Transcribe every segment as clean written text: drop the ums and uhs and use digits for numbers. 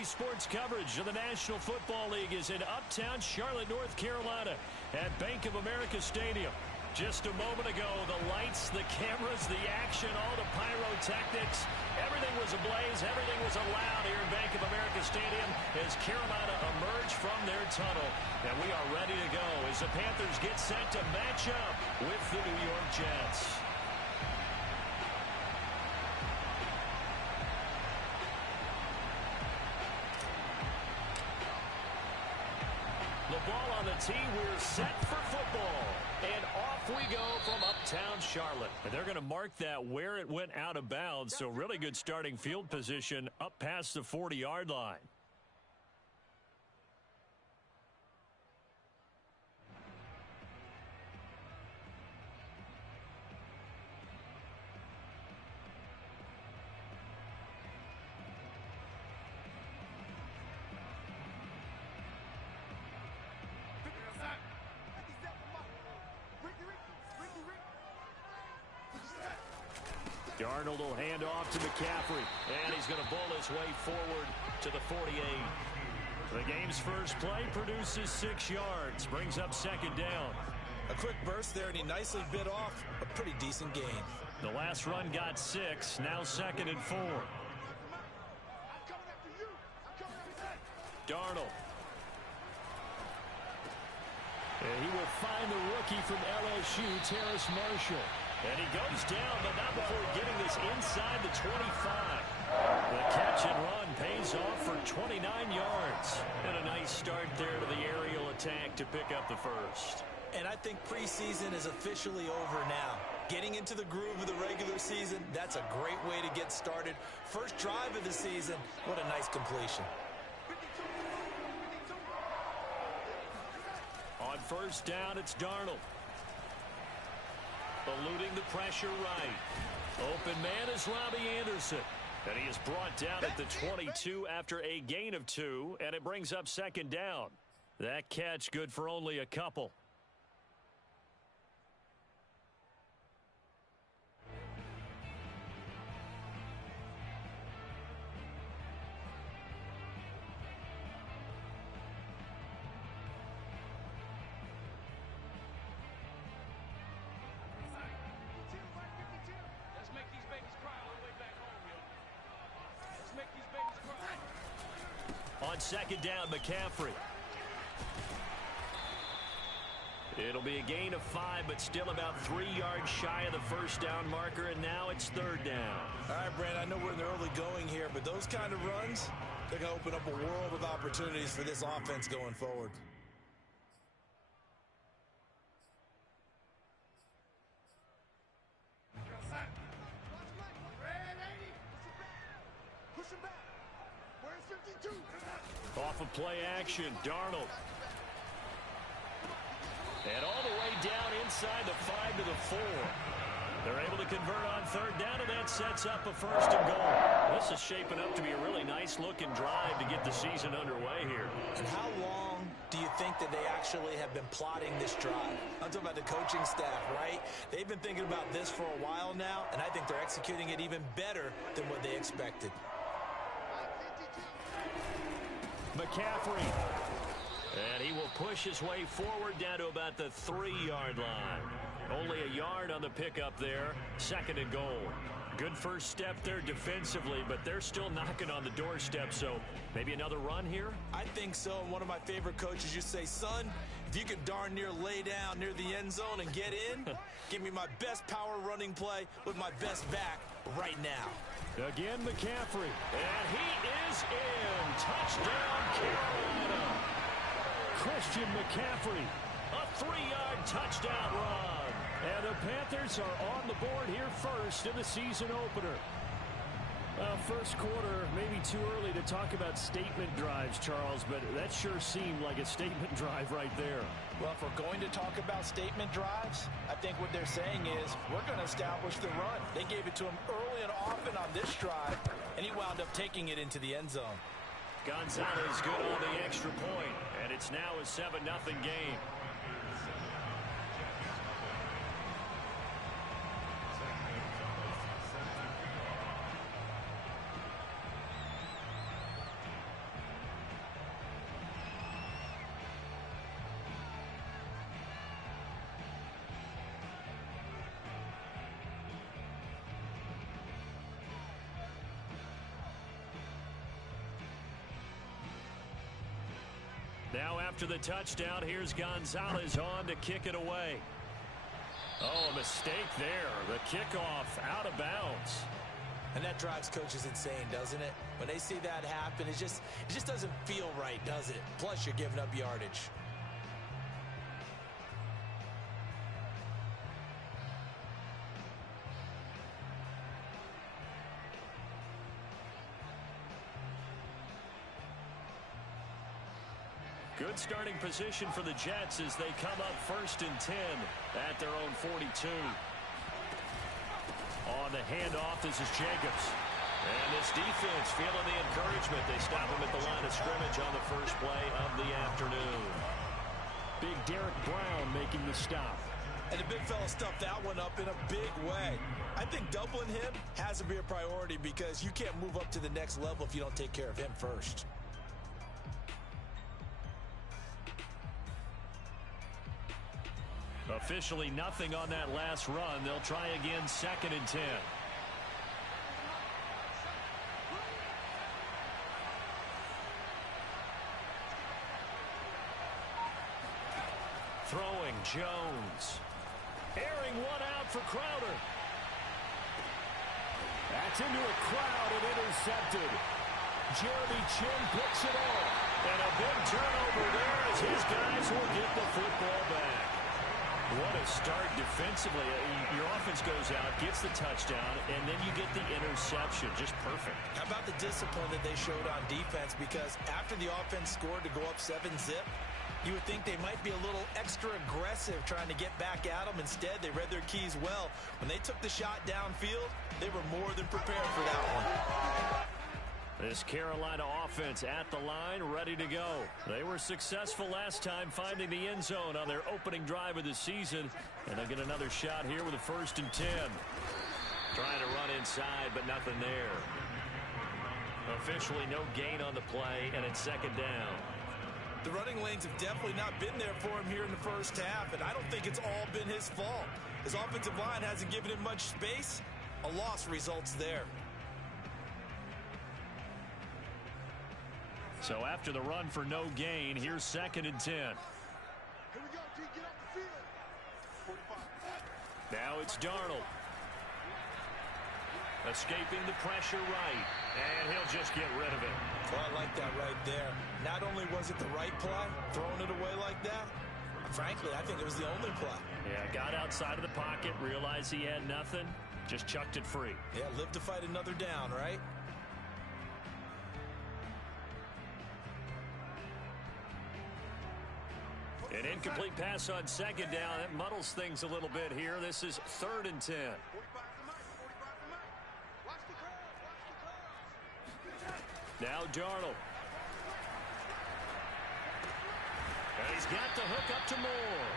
Daily sports coverage of the National Football League is in uptown Charlotte, North Carolina at Bank of America Stadium. Just a moment ago, the lights, the cameras, the action, all the pyrotechnics, everything was ablaze, everything was allowed here in Bank of America Stadium as Carolina emerged from their tunnel. And we are ready to go as the Panthers get set to match up with the New York Jets. The ball on the tee, we're set for football. And off we go from uptown Charlotte. And they're going to mark that where it went out of bounds, so really good starting field position up past the 40-yard line. Darnold will hand off to McCaffrey, and he's going to bowl his way forward to the 48. The game's first play produces 6 yards, brings up second down. A quick burst there, and he nicely bit off a pretty decent gain. The last run got 6, now second and 4. Darnold. And he will find the rookie from LSU, Terrace Marshall. And he goes down, but not before getting this inside the 25. The catch and run pays off for 29 yards. And a nice start there to the aerial attack to pick up the first. And I think preseason is officially over now. Getting into the groove of the regular season, that's a great way to get started. First drive of the season, what a nice completion. On first down, it's Darnold. Eluding the pressure right. Open man is Robbie Anderson. And he is brought down at the 22 after a gain of 2, and it brings up second down. That catch good for only a couple. On second down, McCaffrey. It'll be a gain of 5, but still about 3 yards shy of the first down marker, and now it's third down. All right, Brandon, I know we're in the early going here, but those kind of runs, they're going to open up a world of opportunities for this offense going forward. Off of play action, Darnold. And all the way down inside the 5 to the 4. They're able to convert on third down, and that sets up a first and goal. This is shaping up to be a really nice-looking drive to get the season underway here. And how long do you think that they actually have been plotting this drive? I'm talking about the coaching staff, right? They've been thinking about this for a while now, and I think they're executing it even better than what they expected. McCaffrey. And he will push his way forward down to about the 3-yard line. Only a yard on the pickup there. Second and goal. Good first step there defensively, but they're still knocking on the doorstep, so maybe another run here? I think so. And one of my favorite coaches used to say, son, if you could darn near lay down near the end zone and get in, give me my best power running play with my best back right now. Again, McCaffrey. And he is in. Touchdown, Carolina. Christian McCaffrey. A 3-yard touchdown run. And the Panthers are on the board here first in the season opener. First quarter, maybe too early to talk about statement drives, Charles, but that sure seemed like a statement drive right there. Well, if we're going to talk about statement drives, I think what they're saying is we're going to establish the run. They gave it to him early and often on this drive, and he wound up taking it into the end zone. Gonzalez good on the extra point, and it's now a 7-0 game. Now after the touchdown, here's Gonzalez on to kick it away. Oh, a mistake there. The kickoff out of bounds. And that drives coaches insane, doesn't it? When they see that happen, it just doesn't feel right, does it? Plus, you're giving up yardage. Good starting position for the Jets as they come up 1st and 10 at their own 42. On the handoff, this is Jacobs. And this defense feeling the encouragement. They stop him at the line of scrimmage on the first play of the afternoon. Big Derek Brown making the stop. And the big fella stuffed that one up in a big way. I think doubling him has to be a priority because you can't move up to the next level if you don't take care of him first. Officially nothing on that last run. They'll try again 2nd and 10. Throwing Jones. Airing one out for Crowder. That's into a crowd and intercepted. Jeremy Chin picks it off. And a big turnover there as his guys will get the football back. What a start defensively. Your offense goes out, gets the touchdown, and then you get the interception. Just perfect. How about the discipline that they showed on defense? Because after the offense scored to go up 7-zip, you would think they might be a little extra aggressive trying to get back at them. Instead, they read their keys well. When they took the shot downfield, they were more than prepared for that one. This Carolina offense at the line, ready to go. They were successful last time finding the end zone on their opening drive of the season. And they'll get another shot here with a 1st and 10. Trying to run inside, but nothing there. Officially no gain on the play, and it's 2nd down. The running lanes have definitely not been there for him here in the first half, and I don't think it's all been his fault. His offensive line hasn't given him much space. A loss results there. So after the run for no gain, here's 2nd and 10. Here we go, G, get off the field. 45. Now it's Darnold. Escaping the pressure right. And he'll just get rid of it. Well, I like that right there. Not only was it the right play, throwing it away like that, frankly, I think it was the only play. Yeah, got outside of the pocket, realized he had nothing, just chucked it free. Yeah, live to fight another down, right? An incomplete pass on 2nd down. That muddles things a little bit here. This is 3rd and 10. 45 to Watch the curve. Now Darnold. And he's got the hook up to Moore.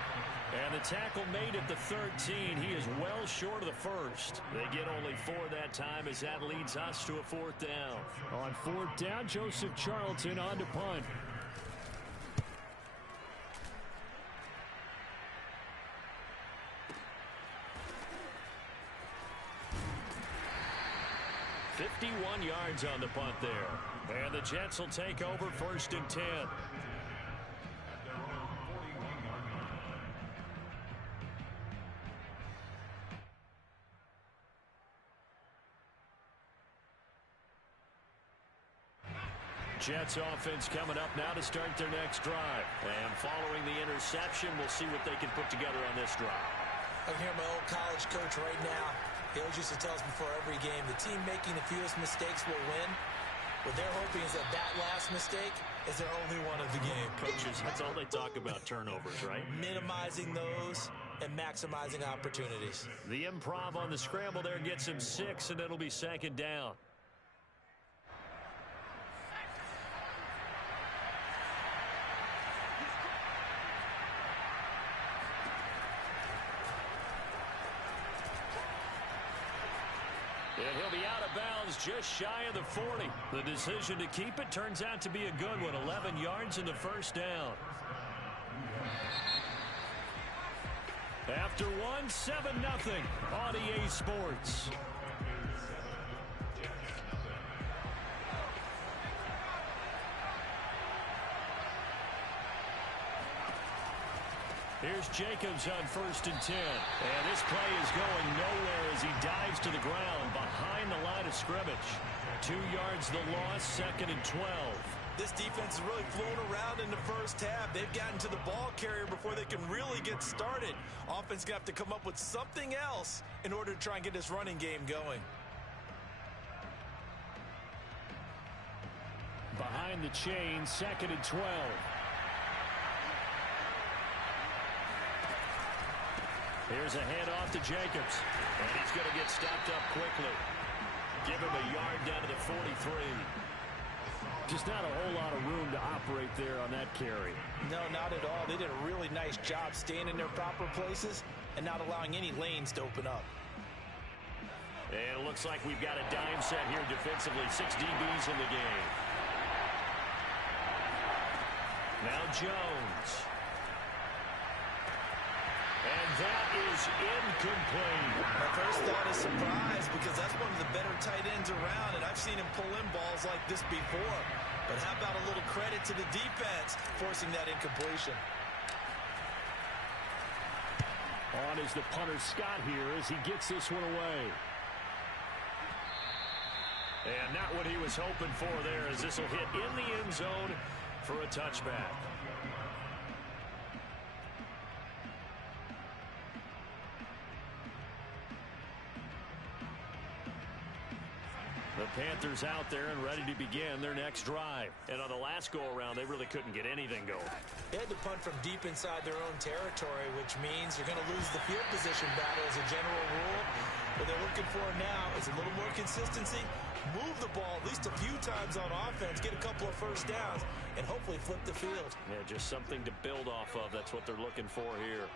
And the tackle made at the 13. He is well short of the first. They get only 4 that time as that leads us to a 4th down. On 4th down, Joseph Charlton on to punt. .51 yards on the punt there. And the Jets will take over 1st and 10. Jets offense coming up now to start their next drive. And following the interception, we'll see what they can put together on this drive. I can hear my old college coach right now. He always used to tell us before every game, the team making the fewest mistakes will win. What they're hoping is that that last mistake is their only one of the game. Coaches, that's all they talk about, turnovers, right? Minimizing those and maximizing opportunities. The improv on the scramble there gets him 6, and it'll be 2nd down. And he'll be out of bounds just shy of the 40. The decision to keep it turns out to be a good one. 11 yards in the 1st down. After one, 7-0 on EA Sports. Here's Jacobs on 1st and 10. And this play is going nowhere as he dives to the ground behind the line of scrimmage. 2 yards the loss, 2nd and 12. This defense is really flown around in the first half. They've gotten to the ball carrier before they can really get started. Offense going to have to come up with something else in order to try and get this running game going. Behind the chain, 2nd and 12. Here's a handoff to Jacobs. And he's going to get stopped up quickly. Give him a yard down to the 43. Just not a whole lot of room to operate there on that carry. No, not at all. They did a really nice job staying in their proper places and not allowing any lanes to open up. And it looks like we've got a dime set here defensively. 6 DBs in the game. Now Jones. And that is incomplete. My first thought is surprise because that's one of the better tight ends around, and I've seen him pull in balls like this before. But how about a little credit to the defense forcing that incompletion? On is the punter Scott here as he gets this one away. And not what he was hoping for there as this will hit in the end zone for a touchback. The Panthers out there and ready to begin their next drive. And on the last go-around, they really couldn't get anything going. They had to punt from deep inside their own territory, which means they're going to lose the field position battle as a general rule. What they're looking for now is a little more consistency, move the ball at least a few times on offense, get a couple of first downs, and hopefully flip the field. Yeah, just something to build off of. That's what they're looking for here.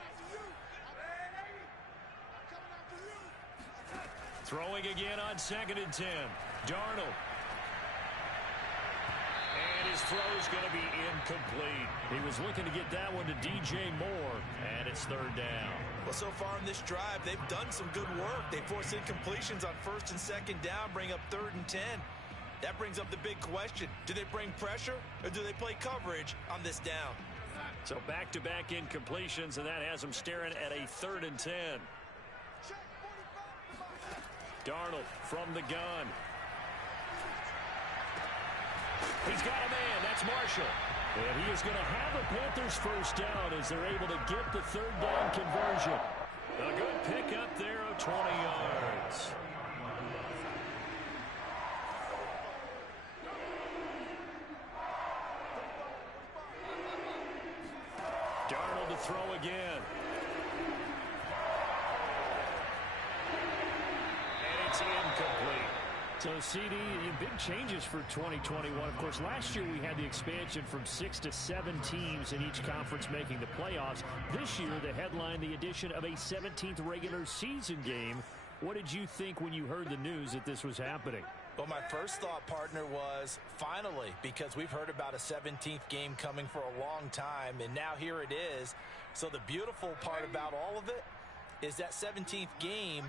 Throwing again on 2nd and 10. Darnold. And his throw's going to be incomplete. He was looking to get that one to DJ Moore, and it's 3rd down. Well, so far in this drive, they've done some good work. They force incompletions on 1st and 2nd down, bring up 3rd and 10. That brings up the big question. Do they bring pressure, or do they play coverage on this down? So back-to-back incompletions, and that has them staring at a 3rd and 10. Darnold from the gun. He's got a man. That's Marshall. And he is going to have a Panthers first down as they're able to get the 3rd down conversion. A good pickup there of 20 yards. Darnold to throw again. It's incomplete. So, CD, big changes for 2021. Of course, last year we had the expansion from 6 to 7 teams in each conference making the playoffs. This year, the headline, the addition of a 17th regular season game. What did you think when you heard the news that this was happening? Well, my first thought, partner, was finally, because we've heard about a 17th game coming for a long time, and now here it is. So the beautiful part about all of it is that 17th game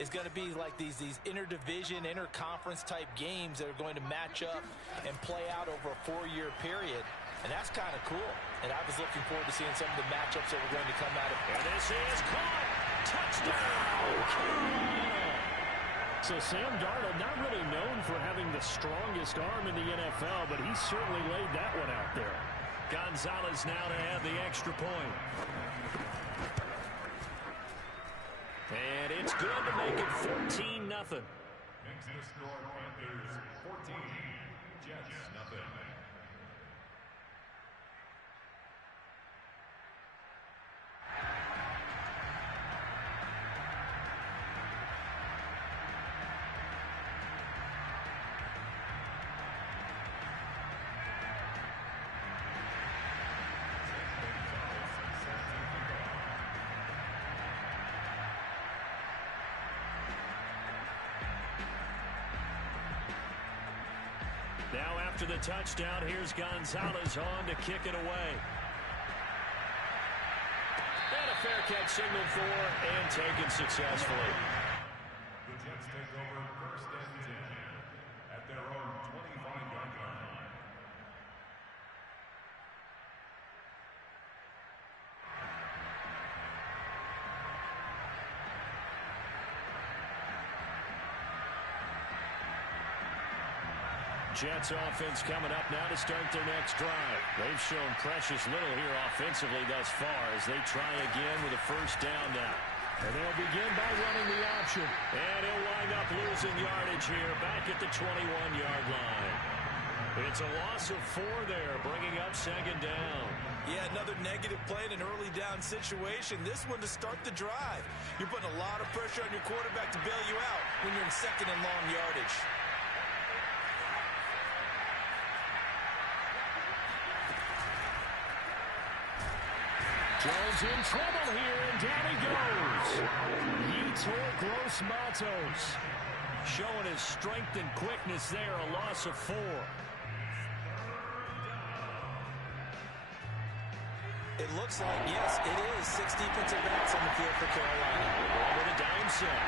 is going to be like these interdivision, interconference type games that are going to match up and play out over a 4-year period. And that's kind of cool. And I was looking forward to seeing some of the matchups that were going to come out of it. And this is caught. Touchdown. So Sam Darnold, not really known for having the strongest arm in the NFL, but he certainly laid that one out there. Gonzalez now to have the extra point. And it's good to make it 14-0. Makes the score Panthers 14, Jets nothing. Now after the touchdown, here's Gonzalez on to kick it away. And a fair catch signaled for and taken successfully. The Jets take over 1st and 10 at their own 25-yard line. Jets offense coming up now to start their next drive. They've shown precious little here offensively thus far as they try again with a first down now. And they'll begin by running the option. And he'll wind up losing yardage here back at the 21-yard line. It's a loss of 4 there, bringing up second down. Yeah, another negative play in an early down situation. This one to start the drive. You're putting a lot of pressure on your quarterback to bail you out when you're in second and long yardage. Jones in trouble here, and down he goes. Yetur Gross-Matos. Showing his strength and quickness there, a loss of 4. It looks like, yes, it is 6 defensive backs on the field for Carolina. Over the dime set.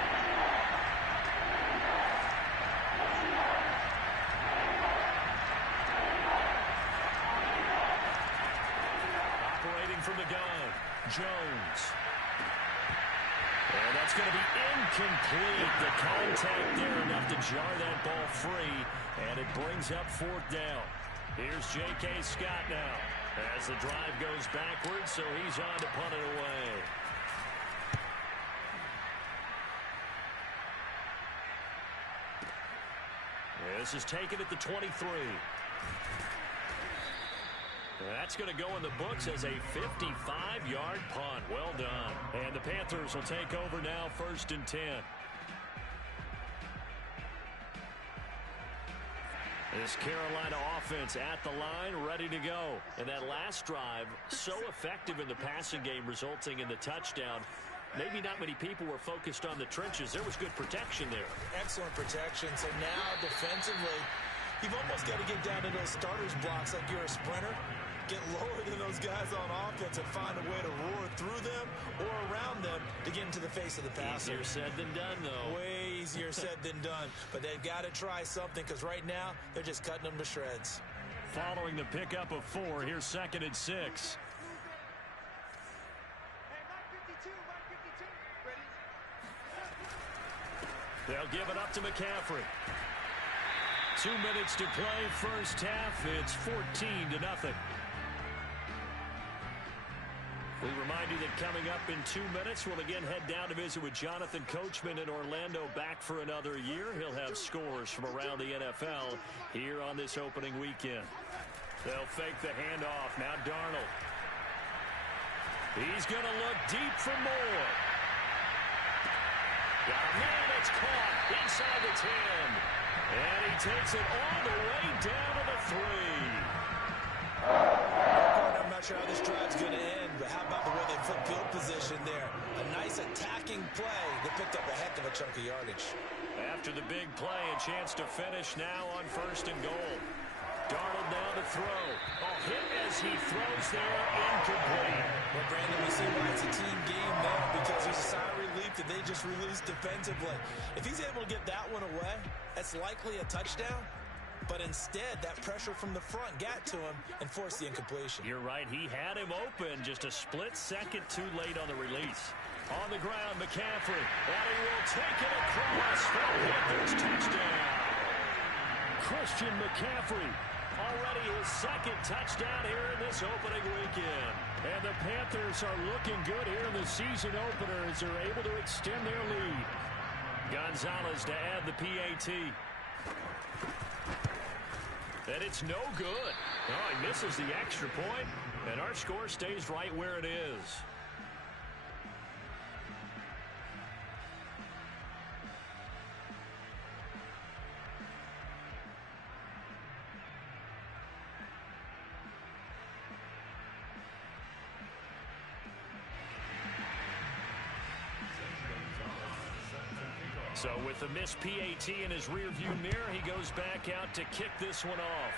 Operating from the gun, Jones. And that's going to be incomplete. The contact there enough to jar that ball free, and it brings up 4th down. Here's J.K. Scott now as the drive goes backwards, so he's on to punt it away. This is taken at the 23. That's going to go in the books as a 55-yard punt. Well done. And the Panthers will take over now, 1st and 10. This Carolina offense at the line, ready to go. And that last drive, so effective in the passing game, resulting in the touchdown. Maybe not many people were focused on the trenches. There was good protection there. Excellent protection. So now, defensively, you've almost got to get down to those starters blocks like you're a sprinter. Get lower than those guys on offense and find a way to roar through them or around them to get into the face of the passer. Easier said than done, though. Way easier said than done. But they've got to try something because right now they're just cutting them to shreds. Following the pickup of 4, here's 2nd and 6. They'll give it up to McCaffrey. 2 minutes to play, first half. It's 14-0. We remind you that coming up in 2 minutes, we'll again head down to visit with Jonathan Coachman in Orlando, back for another year. He'll have scores from around the NFL here on this opening weekend. They'll fake the handoff. Now Darnold. He's going to look deep for more. Got a man that's caught inside the 10. And he takes it all the way down to the 3. I'm not sure how this drive's going to end, but how about the way they flip field position there? A nice attacking play that picked up a heck of a chunk of yardage. After the big play, a chance to finish now on 1st and goal. Darnold now to throw. Hit as he throws there, incomplete. Well, Brandon, we see why it's a team game there because there's a sigh of relief that they just released defensively. If he's able to get that one away, that's likely a touchdown. But instead, that pressure from the front got to him and forced the incompletion. You're right. He had him open just a split second too late on the release. On the ground, McCaffrey. And he will take it across for the Panthers touchdown. Christian McCaffrey. Already his 2nd touchdown here in this opening weekend. And the Panthers are looking good here in the season opener as they're able to extend their lead. Gonzalez to add the PAT. And it's no good. Oh, he misses the extra point, and our score stays right where it is. So with the missed PAT in his rearview mirror, he goes back out to kick this one off.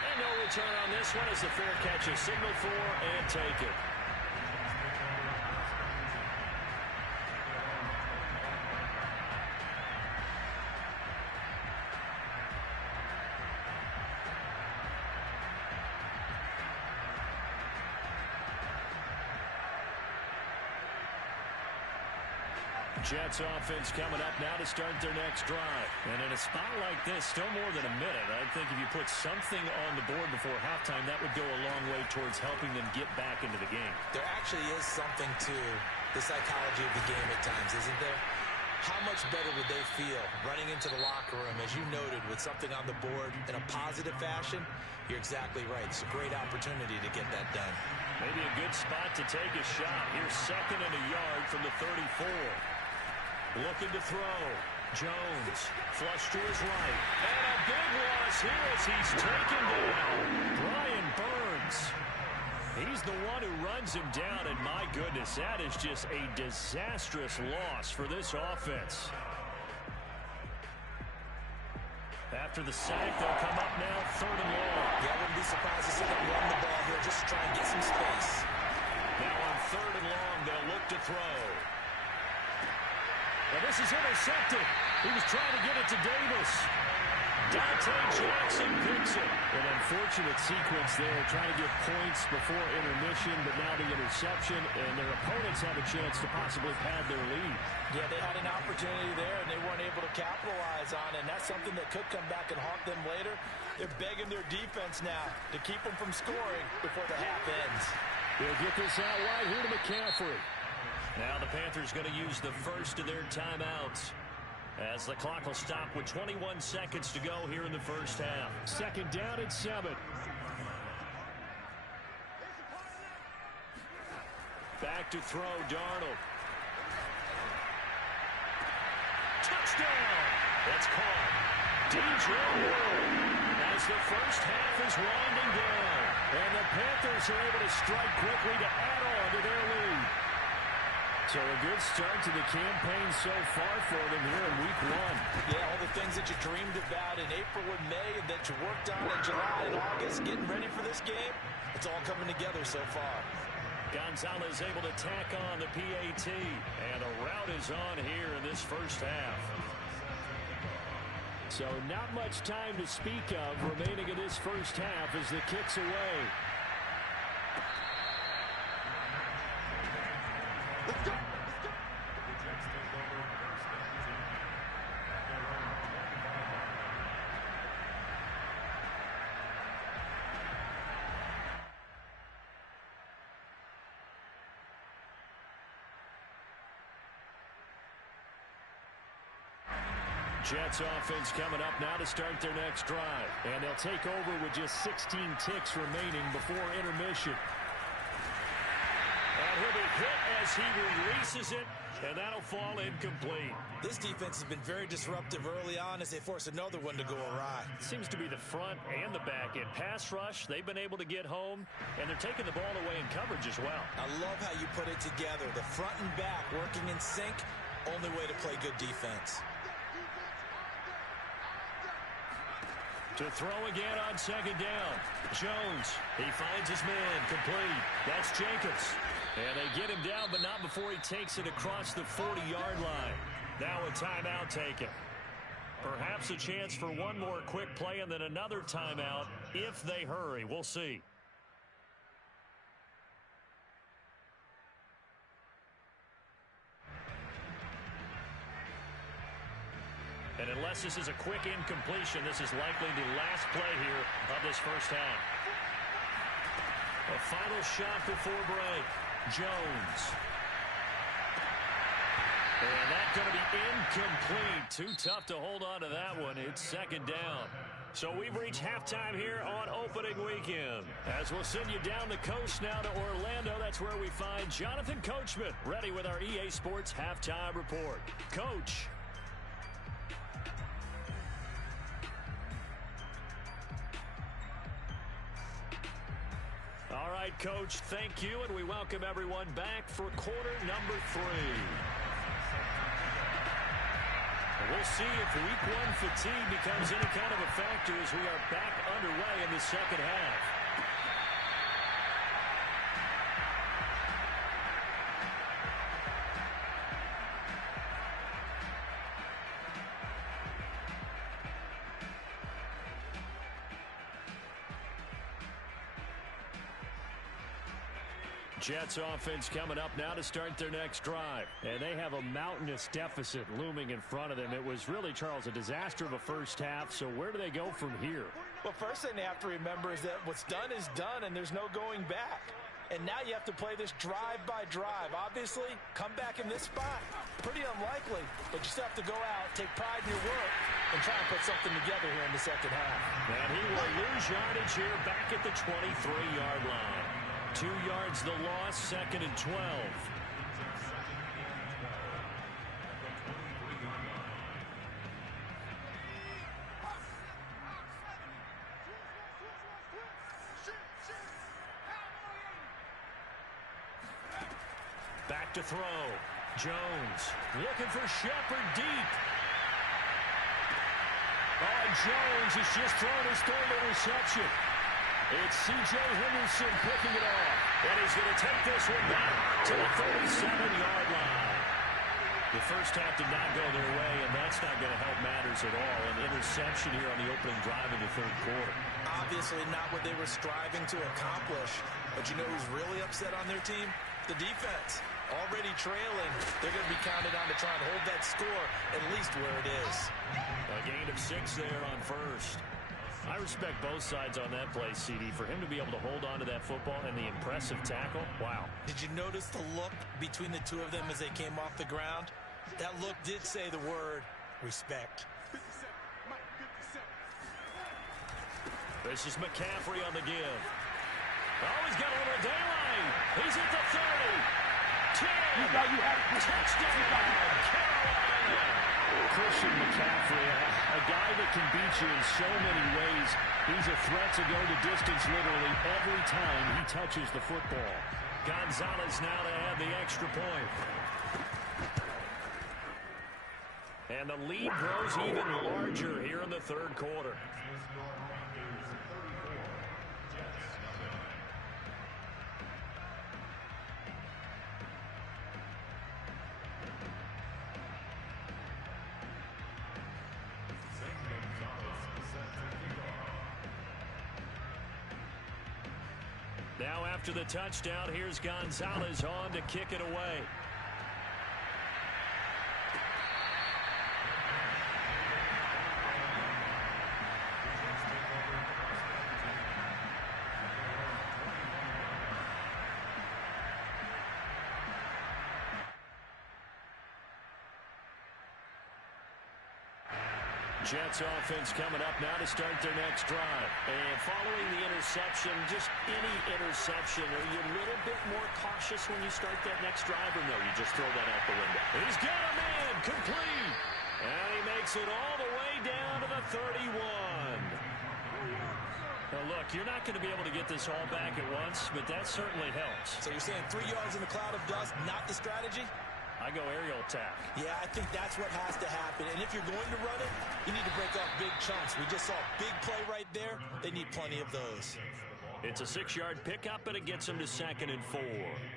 And no return on this one as the fair catch is signaled for and taken. Jets offense coming up now to start their next drive. And in a spot like this, still more than a minute, I think if you put something on the board before halftime, that would go a long way towards helping them get back into the game. There actually is something to the psychology of the game at times, isn't there? How much better would they feel running into the locker room, as you noted, with something on the board in a positive fashion? You're exactly right. It's a great opportunity to get that done. Maybe a good spot to take a shot. Here's 2nd and a yard from the 34. Looking to throw. Jones, flush to his right. And a big loss here as he's taken down. Brian Burns. He's the one who runs him down, and my goodness, that is just a disastrous loss for this offense. After the sack, they'll come up now 3rd and long. Yeah, I wouldn't be surprised to see them run the ball here just to try and get some space. Now on 3rd and long, they'll look to throw. And this is intercepted. He was trying to get it to Davis. Dante Jackson picks it. An unfortunate sequence there, trying to get points before intermission, but now the interception, and their opponents have a chance to possibly pad their lead. Yeah, they had an opportunity there, and they weren't able to capitalize on it, and that's something that could come back and haunt them later. They're begging their defense now to keep them from scoring before the half ends. They'll get this out wide here to McCaffrey. Now the Panthers going to use the first of their timeouts, as the clock will stop with 21 seconds to go here in the first half. 2nd down and 7. Back to throw, Darnold. Touchdown! That's caught. DJ Moore, as the first half is winding down. And the Panthers are able to strike quickly to add on to their lead. So a good start to the campaign so far for them here in week 1. Yeah, all the things that you dreamed about in April and May and that you worked on in July and August, getting ready for this game, it's all coming together so far. Gonzalez able to tack on the PAT, and a route is on here in this first half. So not much time to speak of remaining in this first half as the kick's away. Let's go. Jets offense coming up now to start their next drive. And they'll take over with just 16 ticks remaining before intermission. And he'll be hit as he releases it, and that'll fall incomplete. This defense has been very disruptive early on as they force another one to go awry. Seems to be the front and the back end. Pass rush, they've been able to get home, and they're taking the ball away in coverage as well. I love how you put it together. The front and back working in sync, only way to play good defense. To throw again on 2nd down. Jones, he finds his man, complete. That's Jacobs. And they get him down, but not before he takes it across the 40-yard line. Now a timeout taken. Perhaps a chance for one more quick play and then another timeout if they hurry. We'll see. And unless this is a quick incompletion, this is likely the last play here of this first half. A final shot before break. Jones. And that's going to be incomplete. Too tough to hold on to that one. It's 2nd down. So we've reached halftime here on opening weekend. As we'll send you down the coast now to Orlando, that's where we find Jonathan Coachman, ready with our EA Sports Halftime Report. Coach. All right, Coach, thank you, and we welcome everyone back for quarter number 3. We'll see if week 1 fatigue becomes any kind of a factor as we are back underway in the second half. Jets offense coming up now to start their next drive. And they have a mountainous deficit looming in front of them. It was really, Charles, a disaster of a first half. So where do they go from here? Well, first thing they have to remember is that what's done is done, and there's no going back. And now you have to play this drive by drive. Obviously, come back in this spot, pretty unlikely. But you still have to go out, take pride in your work, and try and put something together here in the second half. And he will lose yardage here back at the 23-yard line. 2 yards the loss, 2nd and 12. Back to throw. Jones looking for Shepard deep. Oh, Jones has just thrown his third interception. It's C.J. Henderson picking it off. And he's going to take this one back to the 37-yard line. The first half did not go their way, and that's not going to help matters at all. An interception here on the opening drive in the third quarter. Obviously not what they were striving to accomplish. But you know who's really upset on their team? The defense. Already trailing. They're going to be counted on to try and hold that score at least where it is. A gain of 6 there on first. I respect both sides on that play, CD. For him to be able to hold on to that football and the impressive tackle, wow. Did you notice the look between the two of them as they came off the ground? That look did say the word respect. 57, Mike, 57. This is McCaffrey on the give. Oh, he's got a little daylight. He's at the 30. 10. Touchdown, Carolina. Christian McCaffrey, a guy that can beat you in so many ways. He's a threat to go the distance literally every time he touches the football. Gonzalez now to add the extra point. And the lead grows even larger here in the third quarter. Now after the touchdown, here's Gonzalez on to kick it away. Jets offense coming up now to start their next drive. And following the interception, just any interception, are you a little bit more cautious when you start that next drive, or no, you just throw that out the window? He's got a man, complete. And he makes it all the way down to the 31. Now look, you're not going to be able to get this all back at once, but that certainly helps. So you're saying 3 yards in a cloud of dust, not the strategy? I go aerial attack. Yeah, I think that's what has to happen. And if you're going to run it, you need to break off big chunks. We just saw a big play right there. They need plenty of those. It's a 6-yard pickup, and it gets them to 2nd and 4.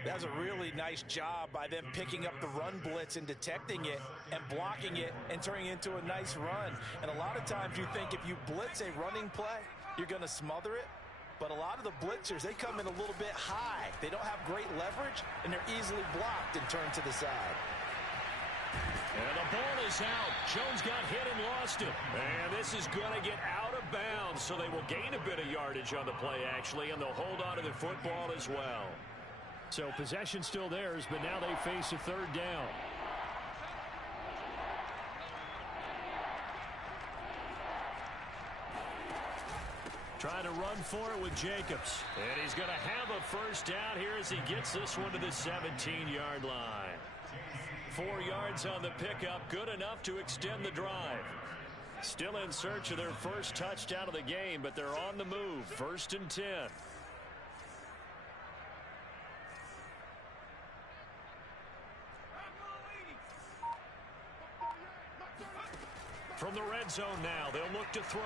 That was a really nice job by them picking up the run blitz and detecting it and blocking it and turning it into a nice run. And a lot of times you think if you blitz a running play, you're going to smother it. But a lot of the blitzers, they come in a little bit high. They don't have great leverage, and they're easily blocked and turned to the side. And the ball is out. Jones got hit and lost it. And this is going to get out of bounds, so they will gain a bit of yardage on the play, actually, and they'll hold on to the football as well. So possession still theirs, but now they face a third down. Trying to run for it with Jacobs. And he's going to have a first down here as he gets this one to the 17-yard line. 4 yards on the pickup, good enough to extend the drive. Still in search of their first touchdown of the game, but they're on the move. 1st and 10. From the red zone now, they'll look to throw.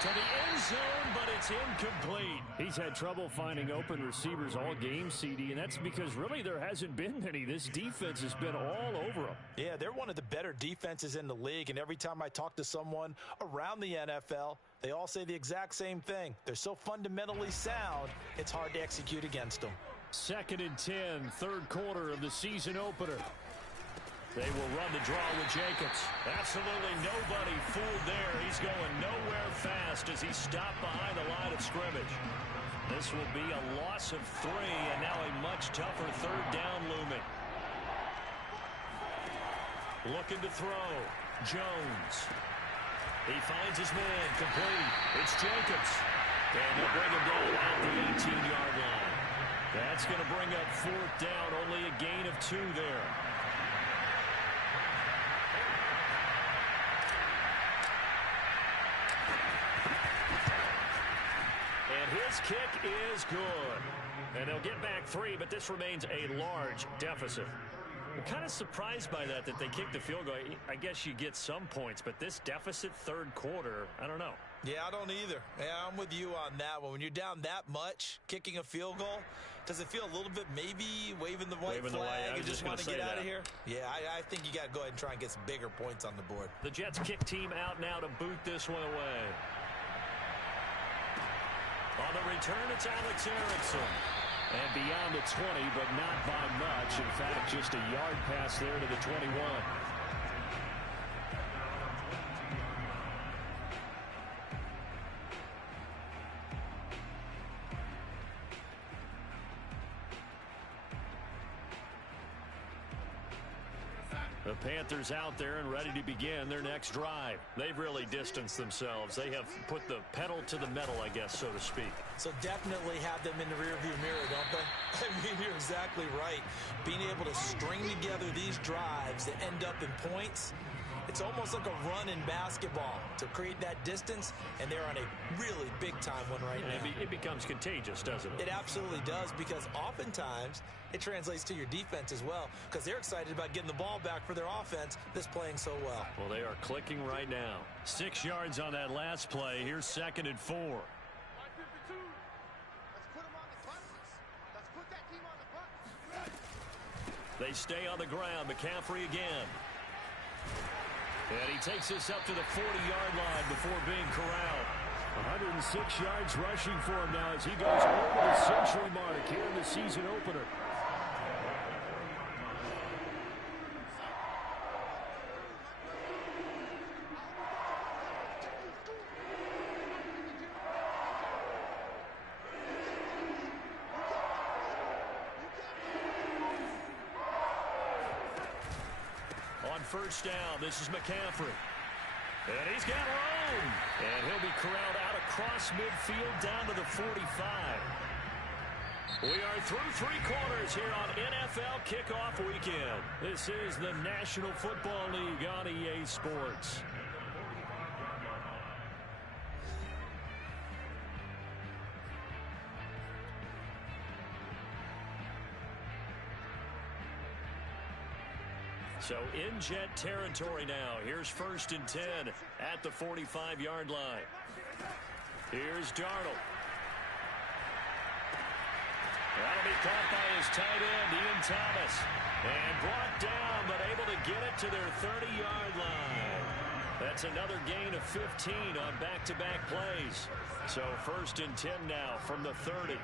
To the end zone, but it's incomplete. He's had trouble finding open receivers all game, CD, and that's because really there hasn't been many. This defense has been all over them. Yeah, they're one of the better defenses in the league, and every time I talk to someone around the NFL, they all say the exact same thing. They're so fundamentally sound, it's hard to execute against them. 2nd and 10, third quarter of the season opener. They will run the draw with Jacobs. Absolutely nobody fooled there. He's going nowhere fast as he stopped behind the line of scrimmage. This will be a loss of 3, and now a much tougher third down looming. Looking to throw. Jones. He finds his man. Complete. It's Jacobs. And they'll bring him down at the 18-yard line. That's going to bring up 4th down. Only a gain of 2 there. His kick is good. And they'll get back 3, but this remains a large deficit. I'm kind of surprised by that they kicked the field goal. I guess you get some points, but this deficit third quarter, I don't know. Yeah, I don't either. Yeah, I'm with you on that one. When you're down that much, kicking a field goal, does it feel a little bit maybe waving the white flag? You just want to get out of here? Yeah, I think you got to go ahead and try and get some bigger points on the board. The Jets kick team out now to boot this one away. On the return, it's Alex Erickson. And beyond the 20, but not by much. In fact, just a yard pass there to the 21. The Panthers out there and ready to begin their next drive. They've really distanced themselves. They have put the pedal to the metal, I guess, so to speak. So definitely have them in the rearview mirror, don't they? I mean, you're exactly right. Being able to string together these drives that end up in points, it's almost like a run in basketball to create that distance, and they're on a really big-time one right now. It becomes contagious, doesn't it? It absolutely does, because oftentimes it translates to your defense as well, because they're excited about getting the ball back for their offense that's playing so well. Well, they are clicking right now. 6 yards on that last play. Here's 2nd and 4. Let's put them on the buttons. Let's put that team on the buttons. They stay on the ground. McCaffrey again. And he takes this up to the 40-yard line before being corralled. 106 yards rushing for him now as he goes over the century mark here in the season opener. First down, this is McCaffrey. And he's got room. And he'll be corralled out across midfield down to the 45. We are through 3 quarters here on NFL Kickoff Weekend. This is the National Football League on EA Sports. So in Jet territory now. Here's 1st and 10 at the 45-yard line. Here's Darnold. That'll be caught by his tight end, Ian Thomas. And brought down, but able to get it to their 30-yard line. That's another gain of 15 on back-to-back plays. So 1st and 10 now from the 30.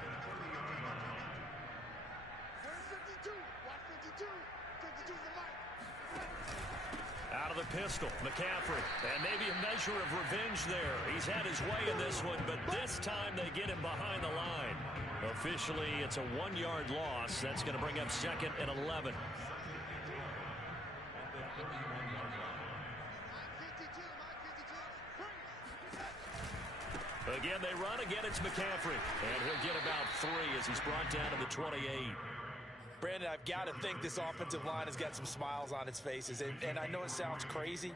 Out of the pistol, McCaffrey, and maybe a measure of revenge there. He's had his way in this one, but this time they get him behind the line. Officially, it's a 1-yard loss. That's going to bring up 2nd and 11. Again, they run. Again, it's McCaffrey. And he'll get about 3 as he's brought down to the 28. Brandon, I've got to think this offensive line has got some smiles on its faces. And I know it sounds crazy,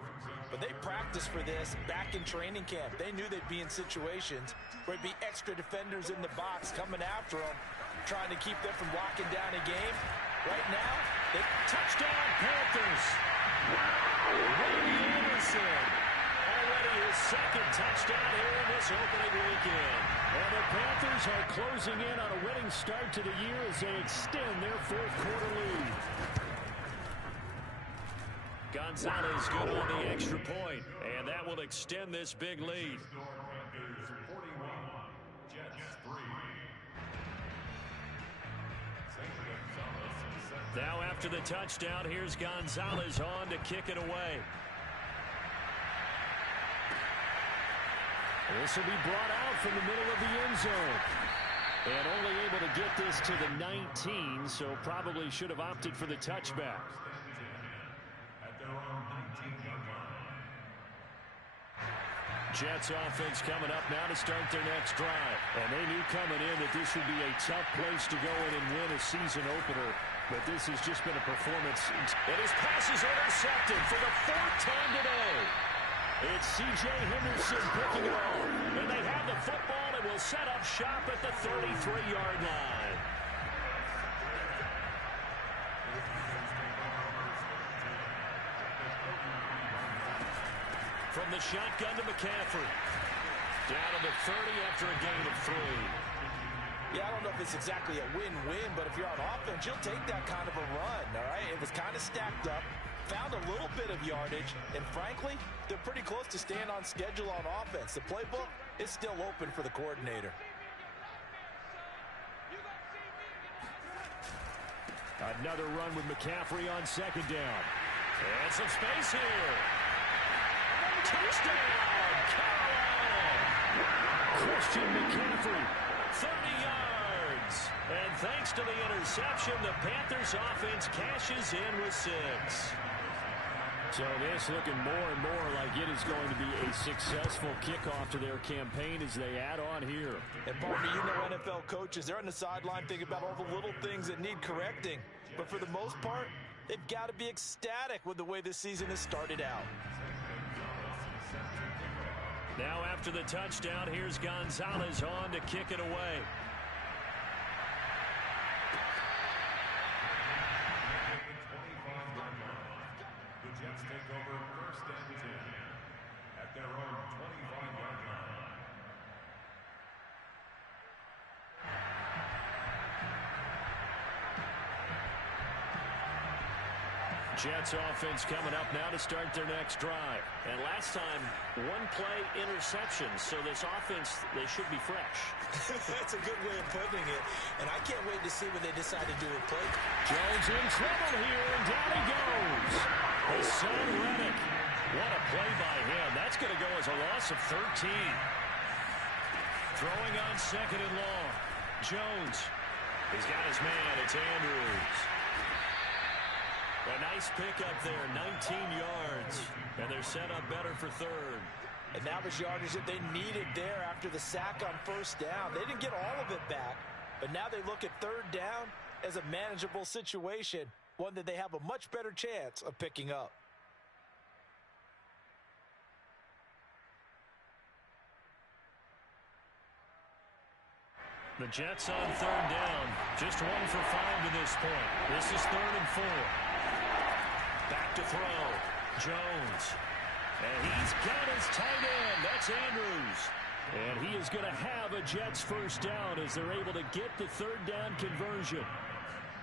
but they practiced for this back in training camp. They knew they'd be in situations where it'd be extra defenders in the box coming after them, trying to keep them from locking down a game. Right now, they touchdown Panthers. Ray Anderson, already his second touchdown here in this opening weekend. And the Panthers are closing in on a winning start to the year as they extend their fourth-quarter lead. Gonzalez good on the extra point, and that will extend this big lead. Now after the touchdown, here's Gonzalez on to kick it away. This will be brought out from the middle of the end zone. And only able to get this to the 19, so probably should have opted for the touchback. Jets offense coming up now to start their next drive. And they knew coming in that this would be a tough place to go in and win a season opener. But this has just been a performance. And his pass is intercepted for the fourth time today. It's C.J. Henderson picking it off. And they have the football and will set up shop at the 33-yard line. From the shotgun to McCaffrey. Down to the 30 after a gain of 3. Yeah, I don't know if it's exactly a win-win, but if you're on offense, you'll take that kind of a run, all right? It was kind of stacked up, found a little bit of yardage, and frankly, they're pretty close to staying on schedule on offense. The playbook is still open for the coordinator. Another run with McCaffrey on second down. And some space here. Touchdown, Carolina! Christian McCaffrey, 30 yards. And thanks to the interception, the Panthers offense cashes in with 6. So this looking more and more like it is going to be a successful kickoff to their campaign as they add on here. And partner, you know NFL coaches, they're on the sideline thinking about all the little things that need correcting. But for the most part, they've got to be ecstatic with the way this season has started out. Now after the touchdown, here's Gonzalez on to kick it away. The Jets take over first and 10 at their own 25-yard line. Jets offense coming up now to start their next drive. And last time, one play interception. So this offense, they should be fresh. That's a good way of putting it. And I can't wait to see what they decide to do with play. Jones in trouble here, and down he goes. Hassan Reddick. What a play by him. That's going to go as a loss of 13. Throwing on second and long. Jones. He's got his man. It's Andrews. A nice pickup there, 19 yards. And they're set up better for third. And that was yardage that they needed there after the sack on first down. They didn't get all of it back, but now they look at third down as a manageable situation, one that they have a much better chance of picking up. The Jets on third down. Just 1 for 5 to this point. This is 3rd and 4. Back to throw. Jones. And he's got his tight end. That's Andrews. And he is going to have a Jets first down as they're able to get the third down conversion.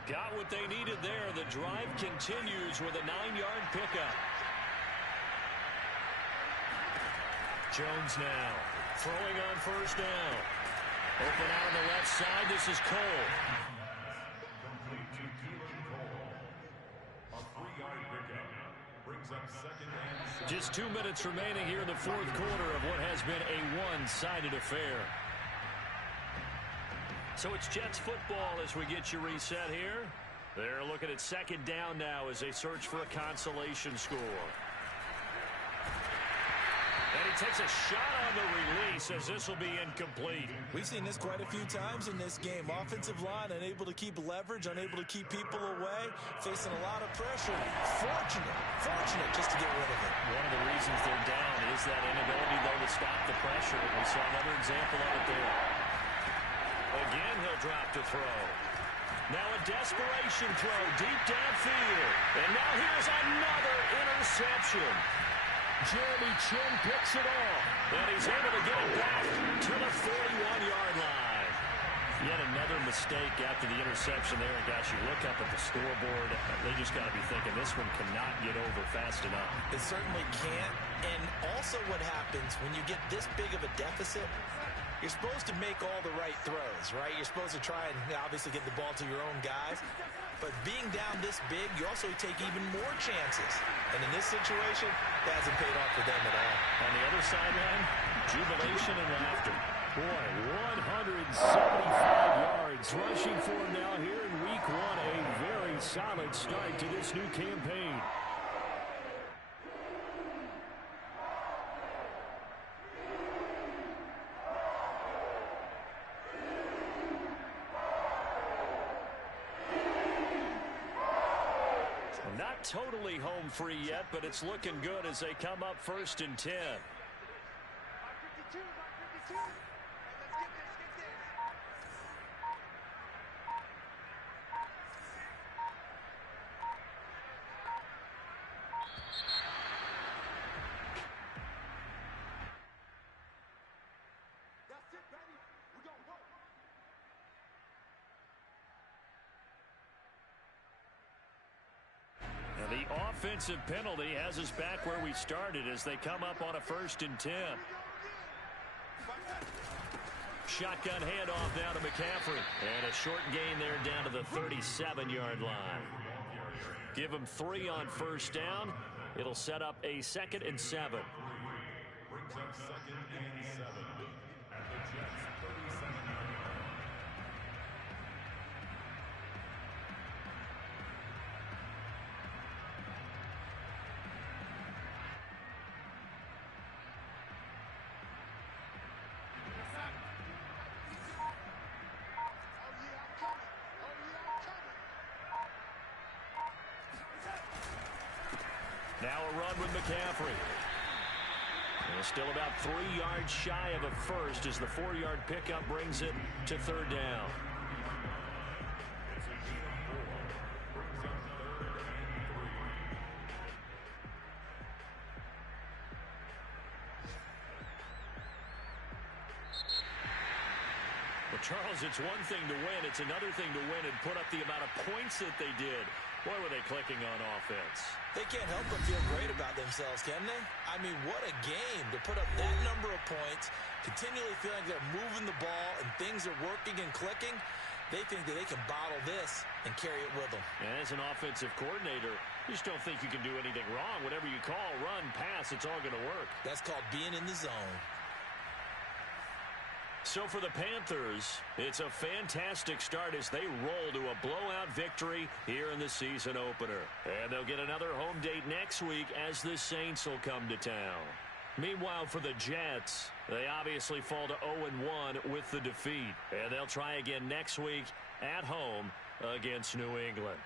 Got what they needed there. The drive continues with a 9-yard pickup. Jones now throwing on first down. Open out on the left side. This is Cole. Complete to Keelan Cole. A 3-yard pickup brings up second and 7. Just 2 minutes remaining here in the fourth quarter of what has been a one-sided affair. So it's Jets football as we get you reset here. They're looking at second down now as they search for a consolation score. And he takes a shot on the release as this will be incomplete. We've seen this quite a few times in this game. Offensive line unable to keep leverage, unable to keep people away, facing a lot of pressure. Fortunate just to get rid of it. One of the reasons they're down is that inability, though, to stop the pressure. We saw another example of it there. Again, he'll drop to throw. Now a desperation throw deep downfield. And now here's another interception. Jeremy Chin picks it off. And he's able to get it back to the 41-yard line. Yet another mistake after the interception there. And gosh, you look up at the scoreboard, they just got to be thinking this one cannot get over fast enough. It certainly can't. And also what happens when you get this big of a deficit, you're supposed to make all the right throws, right? You're supposed to try and obviously get the ball to your own guys. But being down this big, you also take even more chances. And in this situation, it hasn't paid off for them at all. On the other sideline, jubilation and laughter. Boy, 175 yards rushing for him now here in week one. A very solid start to this new campaign. Not totally home free yet, but it's looking good as they come up 1st and 10. The offensive penalty has us back where we started as they come up on a 1st and 10. Shotgun handoff now to McCaffrey. And a short gain there down to the 37-yard line. Give him 3 on 1st down. It'll set up a 2nd and 7. Brings up 2nd and 7 at the Jets' 37-yard line. Now a run with McCaffrey. And still about 3 yards shy of a first as the 4-yard pickup brings it to 3rd down. It's a gain of 4. Brings up 3rd and 3. Well, Charles, it's one thing to win. It's another thing to win and put up the amount of points that they did. Boy, were they clicking on offense. They can't help but feel great about themselves, can they? I mean, what a game to put up that number of points, continually feeling like they're moving the ball and things are working and clicking. They think that they can bottle this and carry it with them. And as an offensive coordinator, you just don't think you can do anything wrong. Whatever you call, run, pass, it's all going to work. That's called being in the zone. So for the Panthers, it's a fantastic start as they roll to a blowout victory here in the season opener. And they'll get another home date next week as the Saints will come to town. Meanwhile, for the Jets, they obviously fall to 0-1 with the defeat. And they'll try again next week at home against New England.